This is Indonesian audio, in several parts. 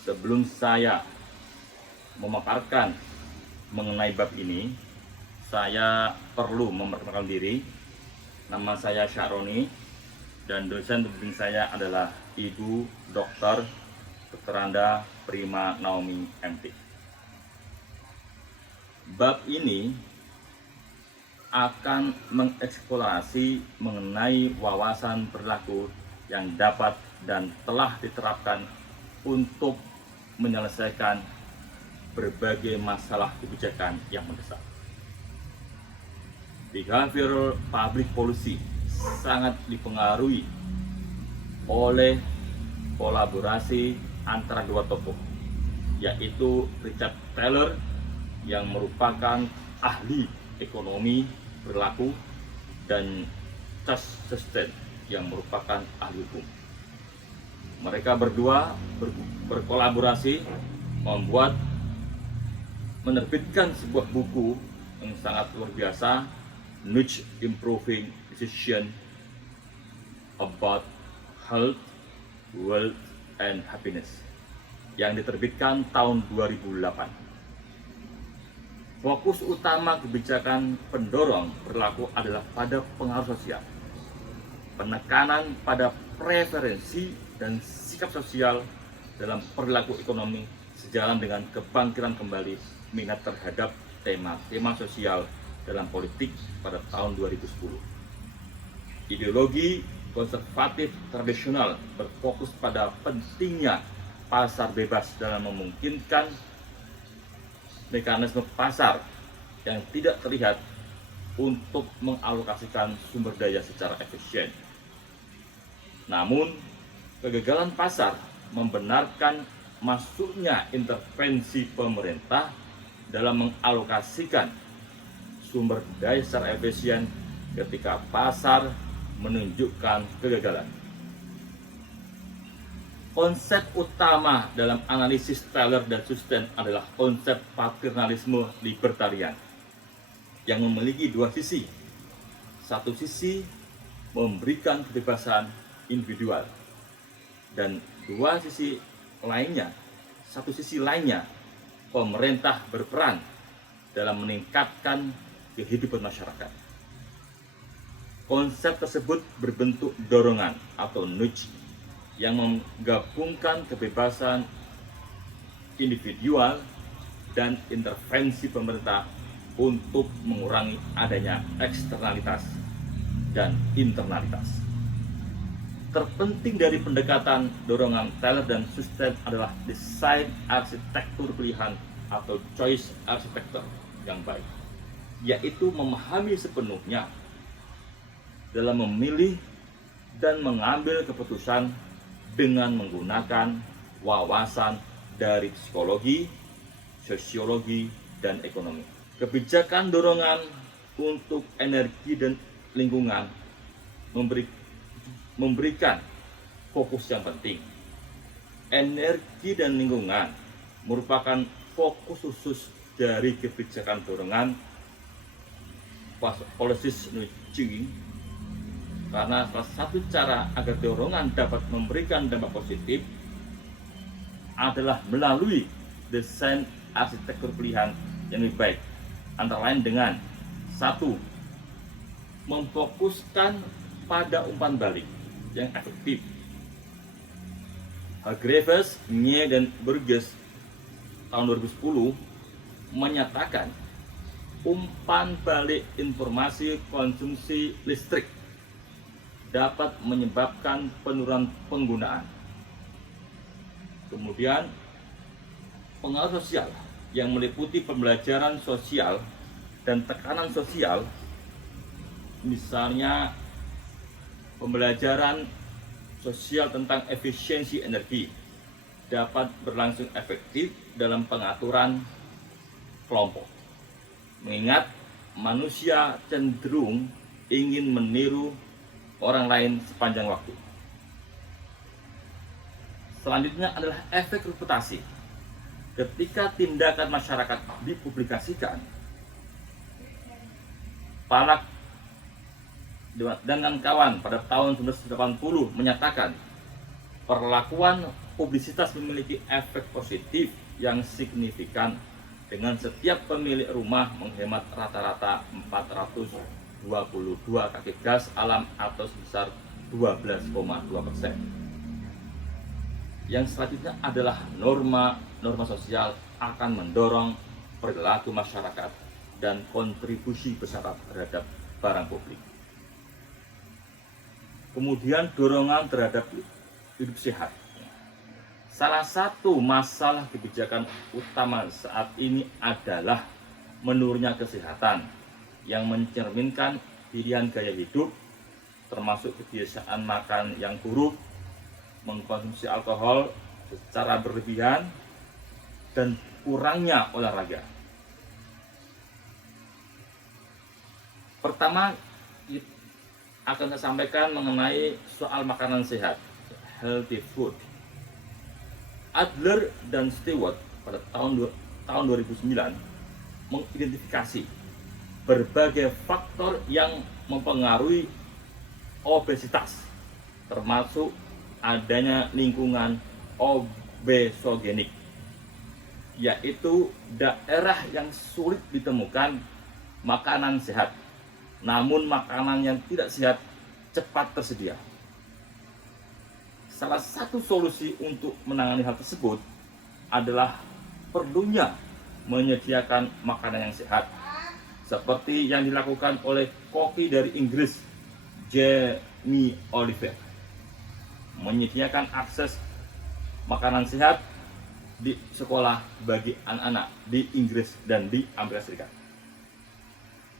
Sebelum saya memaparkan mengenai bab ini, saya perlu memperkenalkan diri. Nama saya Syaroni dan dosen pembimbing saya adalah Ibu Dr. Anda Prima Naomi MT. Bab ini akan mengeksplorasi mengenai wawasan perilaku yang dapat dan telah diterapkan untuk menyelesaikan berbagai masalah kebijakan yang mendesak. Behavioral public policy sangat dipengaruhi oleh kolaborasi antara dua tokoh, yaitu Richard Thaler yang merupakan ahli ekonomi perilaku dan Charles Susten yang merupakan ahli hukum. Mereka berdua berkolaborasi menerbitkan sebuah buku yang sangat luar biasa, Nudge Improving Decision about Health, Wealth, and Happiness, yang diterbitkan tahun 2008. Fokus utama kebijakan pendorong perilaku adalah pada pengaruh sosial, penekanan pada preferensi dan sikap sosial dalam perilaku ekonomi sejalan dengan kebangkitan kembali minat terhadap tema-tema sosial dalam politik pada tahun 2010. Ideologi konservatif tradisional berfokus pada pentingnya pasar bebas dalam memungkinkan mekanisme pasar yang tidak terlihat untuk mengalokasikan sumber daya secara efisien. Namun, kegagalan pasar membenarkan masuknya intervensi pemerintah dalam mengalokasikan sumber daya secara efisien ketika pasar menunjukkan kegagalan. Konsep utama dalam analisis Thaler dan Susten adalah konsep paternalisme libertarian yang memiliki dua sisi. Satu sisi memberikan kebebasan individual dan satu sisi lainnya pemerintah berperan dalam meningkatkan kehidupan masyarakat. Konsep tersebut berbentuk dorongan atau nudge yang menggabungkan kebebasan individual dan intervensi pemerintah untuk mengurangi adanya eksternalitas dan internalitas. Terpenting dari pendekatan dorongan Thaler dan Susten adalah desain arsitektur pilihan atau choice architecture yang baik, yaitu memahami sepenuhnya dalam memilih dan mengambil keputusan dengan menggunakan wawasan dari psikologi, sosiologi, dan ekonomi. Kebijakan dorongan untuk energi dan lingkungan memberikan fokus yang penting. Energi dan lingkungan merupakan fokus khusus dari kebijakan dorongan policies nudging, karena salah satu cara agar dorongan dapat memberikan dampak positif adalah melalui desain arsitektur pilihan yang lebih baik, antara lain dengan 1. Memfokuskan pada umpan balik yang efektif. Hargreaves, Nye, dan Burgess tahun 2010 menyatakan umpan balik informasi konsumsi listrik dapat menyebabkan penurunan penggunaan. Kemudian pengaruh sosial yang meliputi pembelajaran sosial dan tekanan sosial, misalnya pembelajaran sosial tentang efisiensi energi, dapat berlangsung efektif dalam pengaturan kelompok. Mengingat manusia cenderung ingin meniru orang lain sepanjang waktu. Selanjutnya adalah efek reputasi. Ketika tindakan masyarakat dipublikasikan, Palak dengan kawan pada tahun 1980 menyatakan Perlakuan publisitas memiliki efek positif yang signifikan dengan setiap pemilik rumah menghemat rata-rata 422 kaki gas alam atau sebesar 12,2%. Yang selanjutnya adalah norma sosial akan mendorong perilaku masyarakat dan kontribusi bersyarat terhadap barang publik. Kemudian dorongan terhadap hidup sehat. Salah satu masalah kebijakan utama saat ini adalah menurunnya kesehatan yang mencerminkan pilihan gaya hidup, termasuk kebiasaan makan yang buruk, mengkonsumsi alkohol secara berlebihan, dan kurangnya olahraga. Pertama, akan saya sampaikan mengenai soal makanan sehat, healthy food. Adler dan Stewart pada tahun 2009 mengidentifikasi berbagai faktor yang mempengaruhi obesitas, termasuk adanya lingkungan obesogenik, yaitu daerah yang sulit ditemukan makanan sehat, namun makanan yang tidak sehat cepat tersedia. Salah satu solusi untuk menangani hal tersebut adalah perlunya menyediakan makanan yang sehat, seperti yang dilakukan oleh koki dari Inggris, Jamie Oliver, menyediakan akses makanan sehat di sekolah bagi anak-anak di Inggris dan di Amerika Serikat.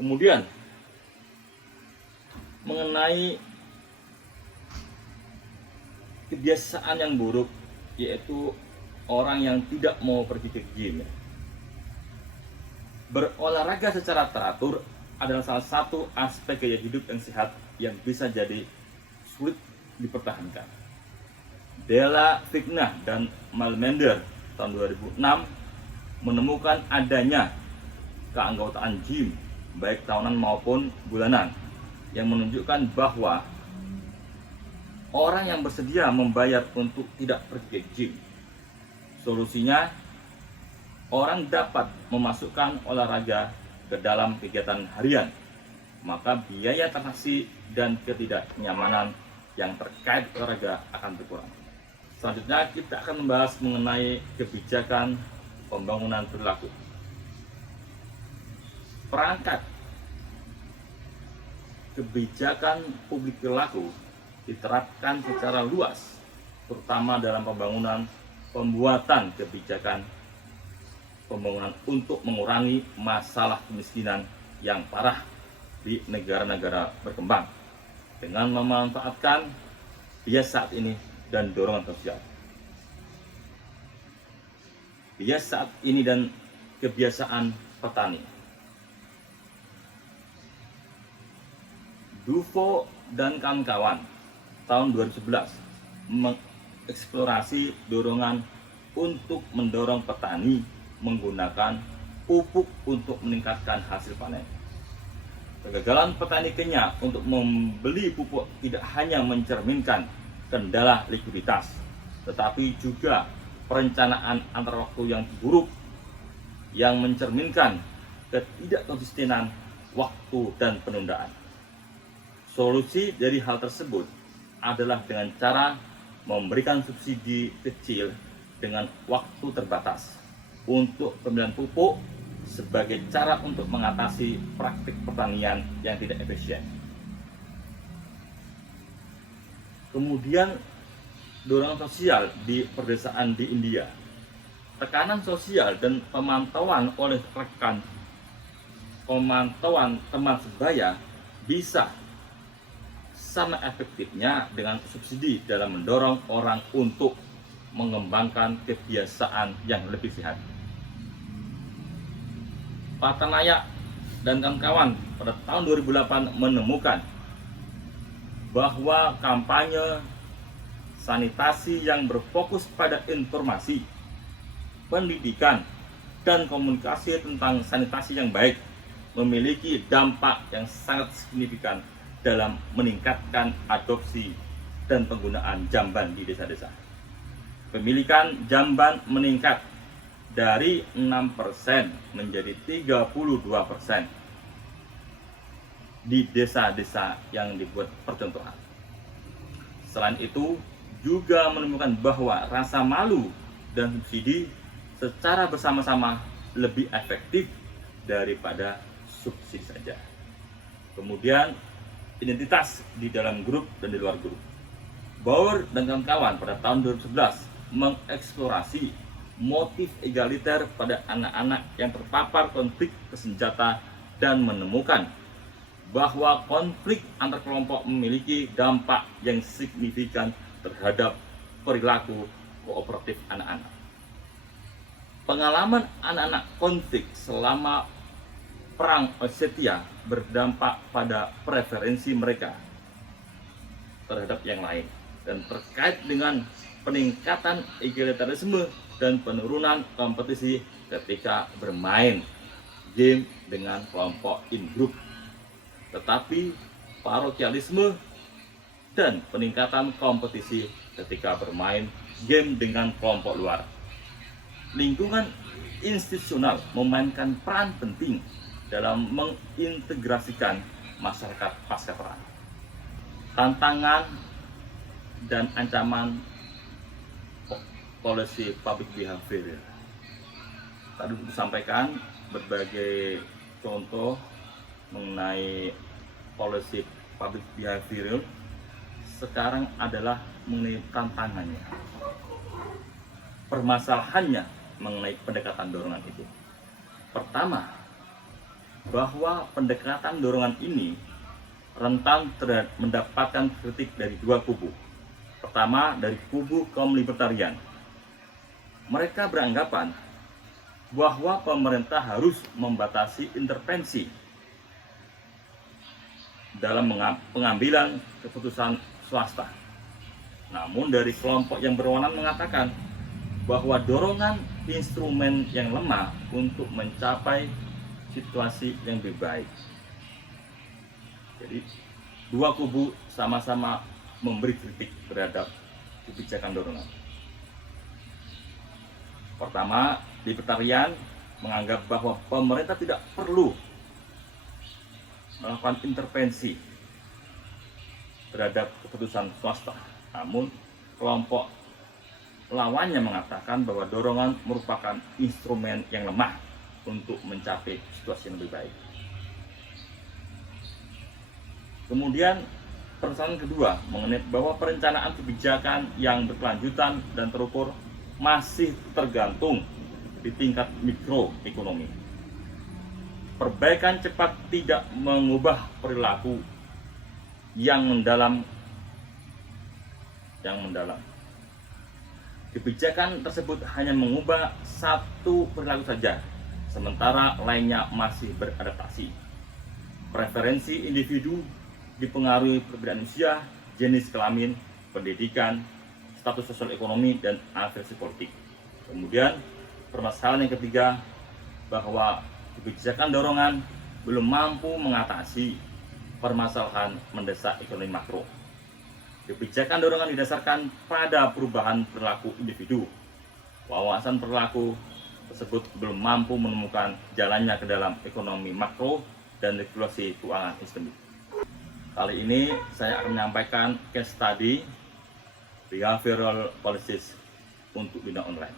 Kemudian mengenai kebiasaan yang buruk, yaitu orang yang tidak mau pergi ke gym. Berolahraga secara teratur adalah salah satu aspek gaya hidup yang sehat yang bisa jadi sulit dipertahankan. Della Vigna dan Malmender tahun 2006 menemukan adanya keanggotaan gym baik tahunan maupun bulanan yang menunjukkan bahwa orang yang bersedia membayar untuk tidak pergi ke gym. Solusinya, orang dapat memasukkan olahraga ke dalam kegiatan harian, maka biaya transaksi dan ketidaknyamanan yang terkait olahraga akan berkurang. Selanjutnya kita akan membahas mengenai kebijakan pembangunan perilaku. Perangkat kebijakan publik perilaku diterapkan secara luas, terutama dalam pembuatan kebijakan pembangunan untuk mengurangi masalah kemiskinan yang parah di negara-negara berkembang dengan memanfaatkan biaya saat ini dan dorongan sosial. Biaya saat ini dan kebiasaan petani. Dufo dan kawan-kawan tahun 2011 mengeksplorasi dorongan untuk mendorong petani menggunakan pupuk untuk meningkatkan hasil panen. Kegagalan petani Kenya untuk membeli pupuk tidak hanya mencerminkan kendala likuiditas, tetapi juga perencanaan antar waktu yang buruk yang mencerminkan ketidakkonsistenan waktu dan penundaan. Solusi dari hal tersebut adalah dengan cara memberikan subsidi kecil dengan waktu terbatas untuk pembelian pupuk sebagai cara untuk mengatasi praktik pertanian yang tidak efisien. Kemudian dorongan sosial di perdesaan di India. Tekanan sosial dan pemantauan oleh pemantauan teman sebaya bisa sama efektifnya dengan subsidi dalam mendorong orang untuk mengembangkan kebiasaan yang lebih sehat. Patanaya dan kawan-kawan pada tahun 2008 menemukan bahwa kampanye sanitasi yang berfokus pada informasi, pendidikan, dan komunikasi tentang sanitasi yang baik memiliki dampak yang sangat signifikan dalam meningkatkan adopsi dan penggunaan jamban di desa-desa. Pemilikan jamban meningkat dari 6% menjadi 32% di desa-desa yang dibuat percontohan. Selain itu, juga menemukan bahwa rasa malu dan subsidi secara bersama-sama lebih efektif daripada subsidi saja. Kemudian, identitas di dalam grup dan di luar grup. Bauer dan kawan-kawan pada tahun 2011 mengeksplorasi motif egaliter pada anak-anak yang terpapar konflik bersenjata dan menemukan bahwa konflik antar kelompok memiliki dampak yang signifikan terhadap perilaku kooperatif anak-anak. Pengalaman anak-anak konflik selama Perang Ossetia berdampak pada preferensi mereka terhadap yang lain dan terkait dengan peningkatan egalitarisme dan penurunan kompetisi ketika bermain game dengan kelompok in-group. Tetapi parokialisme dan peningkatan kompetisi ketika bermain game dengan kelompok luar. Lingkungan institusional memainkan peran penting dalam mengintegrasikan masyarakat pasca perang. Tantangan dan ancaman policy public behavior. Tadi disampaikan berbagai contoh mengenai policy public behavior. Sekarang adalah mengenai tantangannya, permasalahannya mengenai pendekatan dorongan itu. Pertama, bahwa pendekatan dorongan ini rentan mendapatkan kritik dari dua kubu. Pertama, dari kubu kaum libertarian. Mereka beranggapan bahwa pemerintah harus membatasi intervensi dalam pengambilan keputusan swasta. Namun dari kelompok yang berwenang mengatakan bahwa dorongan instrumen yang lemah untuk mencapai situasi yang lebih baik. Jadi dua kubu sama-sama memberi kritik terhadap kebijakan dorongan. Pertama, libertarian menganggap bahwa pemerintah tidak perlu melakukan intervensi terhadap keputusan swasta. Namun kelompok lawannya mengatakan bahwa dorongan merupakan instrumen yang lemah untuk mencapai situasi yang lebih baik. Kemudian persoalan kedua mengenai bahwa perencanaan kebijakan yang berkelanjutan dan terukur masih tergantung di tingkat mikroekonomi. Perbaikan cepat tidak mengubah perilaku yang mendalam. Kebijakan tersebut hanya mengubah satu perilaku saja, sementara lainnya masih beradaptasi. Preferensi individu dipengaruhi perbedaan usia, jenis kelamin, pendidikan, status sosial ekonomi, dan afiliasi politik. Kemudian permasalahan yang ketiga, bahwa kebijakan dorongan belum mampu mengatasi permasalahan mendesak ekonomi makro. Kebijakan dorongan didasarkan pada perubahan perilaku individu. Wawasan perilaku tersebut belum mampu menemukan jalannya ke dalam ekonomi makro dan regulasi keuangan sistemik. Kali ini saya akan menyampaikan case study behavioral policies untuk bidang online.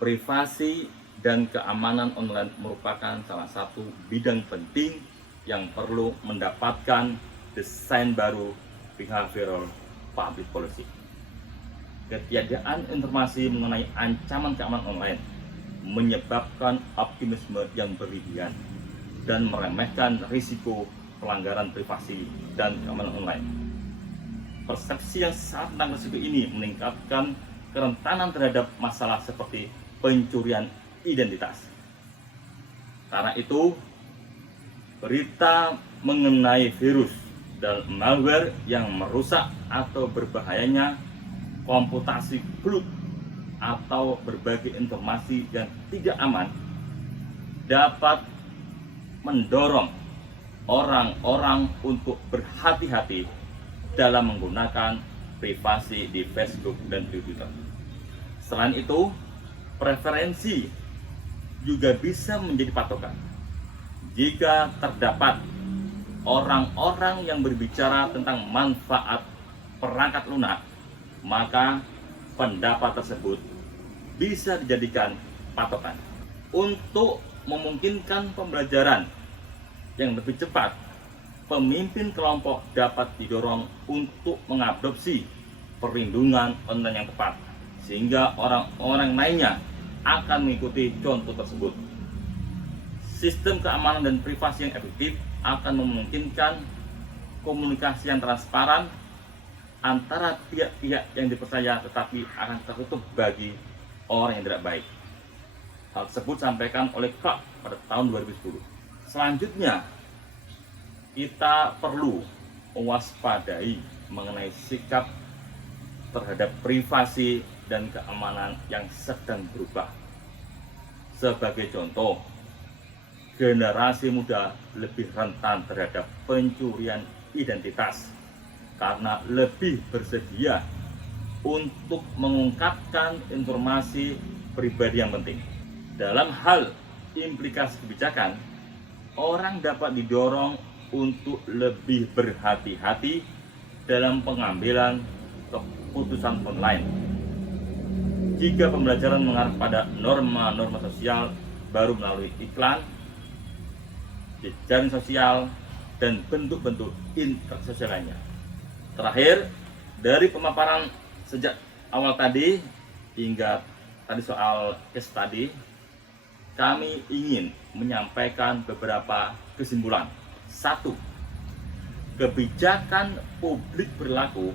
Privasi dan keamanan online merupakan salah satu bidang penting yang perlu mendapatkan desain baru behavioral public policy. Ketiadaan informasi mengenai ancaman keamanan online menyebabkan optimisme yang berlebihan dan meremehkan risiko pelanggaran privasi dan keamanan online. Persepsi yang salah tentang risiko ini meningkatkan kerentanan terhadap masalah seperti pencurian identitas. Karena itu, berita mengenai virus dan malware yang merusak atau berbahayanya komputasi cloud atau berbagai informasi yang tidak aman dapat mendorong orang-orang untuk berhati-hati dalam menggunakan privasi di Facebook dan di Twitter. Selain itu, preferensi juga bisa menjadi patokan. Jika terdapat orang-orang yang berbicara tentang manfaat perangkat lunak, maka pendapat tersebut bisa dijadikan patokan. Untuk memungkinkan pembelajaran yang lebih cepat, pemimpin kelompok dapat didorong untuk mengadopsi perlindungan online yang tepat, sehingga orang-orang lainnya akan mengikuti contoh tersebut. Sistem keamanan dan privasi yang efektif akan memungkinkan komunikasi yang transparan antara pihak-pihak yang dipercaya, tetapi akan tertutup bagi orang yang tidak baik. Hal tersebut disampaikan oleh Clark pada tahun 2010. Selanjutnya, kita perlu mewaspadai mengenai sikap terhadap privasi dan keamanan yang sedang berubah. Sebagai contoh, generasi muda lebih rentan terhadap pencurian identitas karena lebih bersedia untuk mengungkapkan informasi pribadi yang penting. Dalam hal implikasi kebijakan, orang dapat didorong untuk lebih berhati-hati dalam pengambilan keputusan online. Jika pembelajaran mengarah pada norma-norma sosial baru melalui iklan, jejaring sosial, dan bentuk-bentuk interaksi sosial lainnya. Terakhir, dari pemaparan sejak awal tadi hingga tadi soal case tadi, kami ingin menyampaikan beberapa kesimpulan. 1. Kebijakan publik berlaku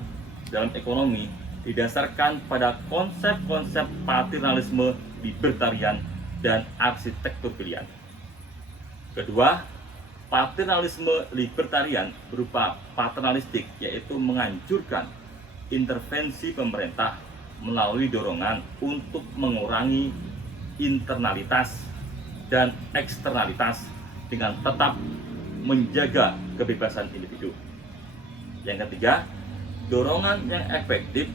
dalam ekonomi didasarkan pada konsep-konsep paternalisme, libertarian, dan arsitektur pilihan. Kedua, paternalisme libertarian berupa paternalistik, yaitu menganjurkan intervensi pemerintah melalui dorongan untuk mengurangi internalitas dan eksternalitas dengan tetap menjaga kebebasan individu. Yang ketiga, dorongan yang efektif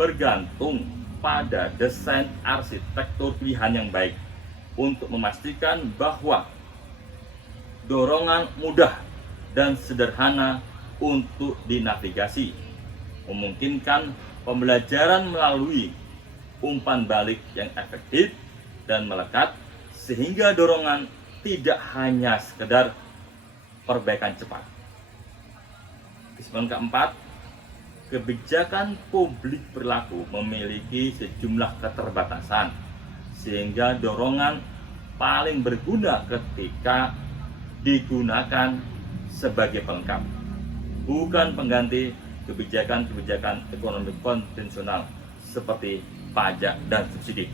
bergantung pada desain arsitektur pilihan yang baik untuk memastikan bahwa dorongan mudah dan sederhana untuk dinavigasi, memungkinkan pembelajaran melalui umpan balik yang efektif dan melekat, sehingga dorongan tidak hanya sekedar perbaikan cepat. Kesimpulan keempat, kebijakan publik berlaku memiliki sejumlah keterbatasan, sehingga dorongan paling berguna ketika digunakan sebagai pelengkap, bukan pengganti kebijakan-kebijakan ekonomi konvensional seperti pajak dan subsidi.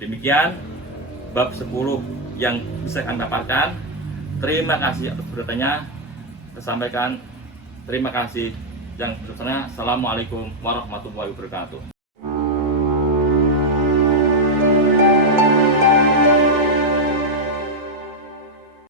Demikian bab 10 yang bisa kami paparkan. Terima kasih atas perhatiannya. Tersampaikan. Terima kasih yang bertanya. Assalamualaikum warahmatullahi wabarakatuh.